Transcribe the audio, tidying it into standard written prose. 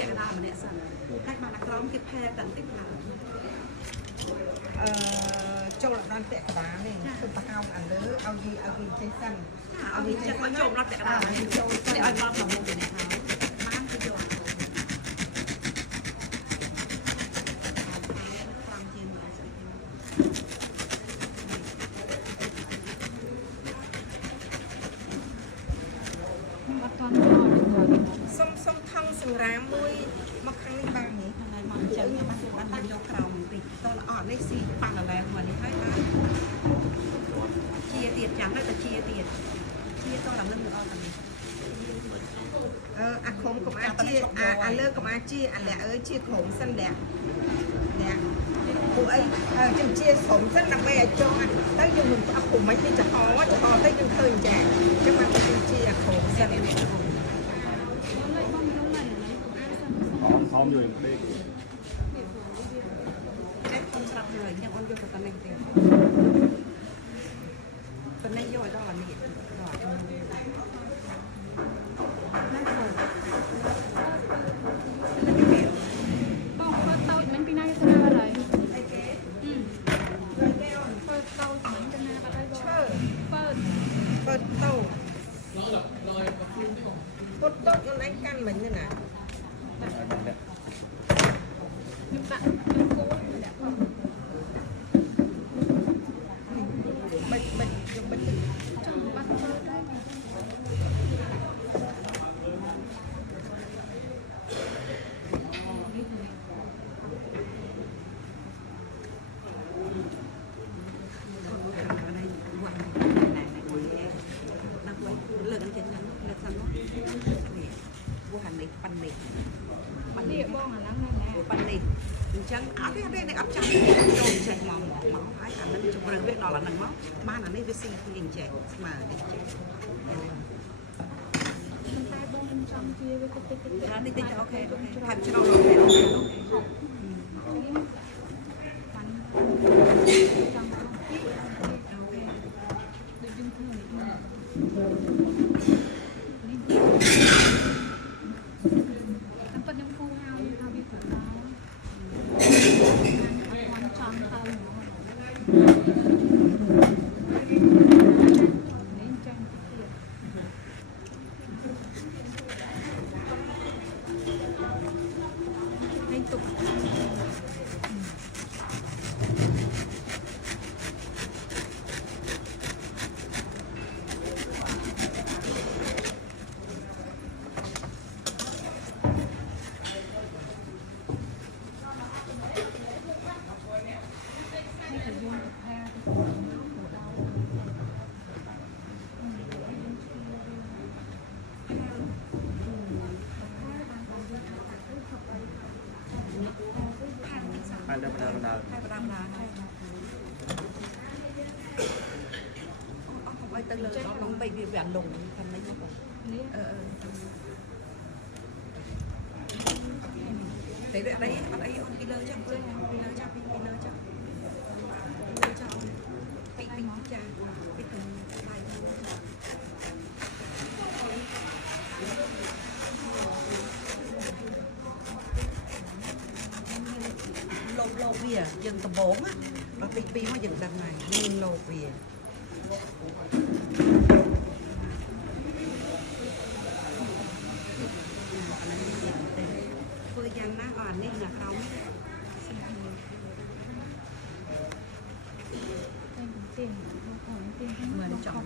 ពាក់កណ្ដាលម្នាក់សិនកាច់បានអាក្រមគេផែតន្តិចណាចូលដល់ពាក់កណ្ដាលនេះគឺបកោអាលើឲ្យយីចេះសិនឲ្យយីចេះឲ្យចូលដល់ពាក់កណ្ដាលចូលនេះឲ្យមកមកទៅនេះហើយបានទៅយកសុំថងសង្រាមមួយមកខាងនេះបាននេះហើយមកចឹងបានយកក្រោមពីតលអត់នេះស៊ីប៉ាំងឡែមកនេះហើយបានជាទៀតចាំទៅជាទៀតជាតដល់នឹងអត់ទៅអាខុំកុំអាចជាអាលើកុំអាចជាអាលាក់អើយជាខុំសិនលាក់ពួកអីជំជាខុំសិនដើម្បីឲ្យចងទៅយើងមិនអត់ពុំមិនទីចហទៅយើងឃើញចាចឹងបានជំជាអាខុំសិនហោមជួយដេកតែខ្ញុំស្រាប់ហើយខ្ញុំអត់យកទៅតាមនេះទេប៉ុន្តែយកឲ្យដល់នេះចឹងអត់ទេអត់ចាំចូលចេះមកហើយអានឹងជំរឿនវាដល់អានឹងមកបានអានេះវាស៊ីពីអញ្ចេះស្មើនេះចេះតែបងខ្ញុំចង់ជាវាតិចតិចតិចអូខេហើយច្រោះអូខេចង់ពីដូចយើងធ្វើនេះតាមប៉ុតខ្ញុំគូហើយថាវាប្រដៅទៅលើក្នុងបីវាវាលងខាងនេះមកបងនេះតែអត់អីអូនពីលើចាំពីលើចាំពីលើចាំពីចាពីទៅបាយលោកវាយើងដំបងដល់ទី2មកយើងដឹងហើយមានលោកវាធ្វើយ៉ាងណាអានេះណាក្រោមเหมือนจอม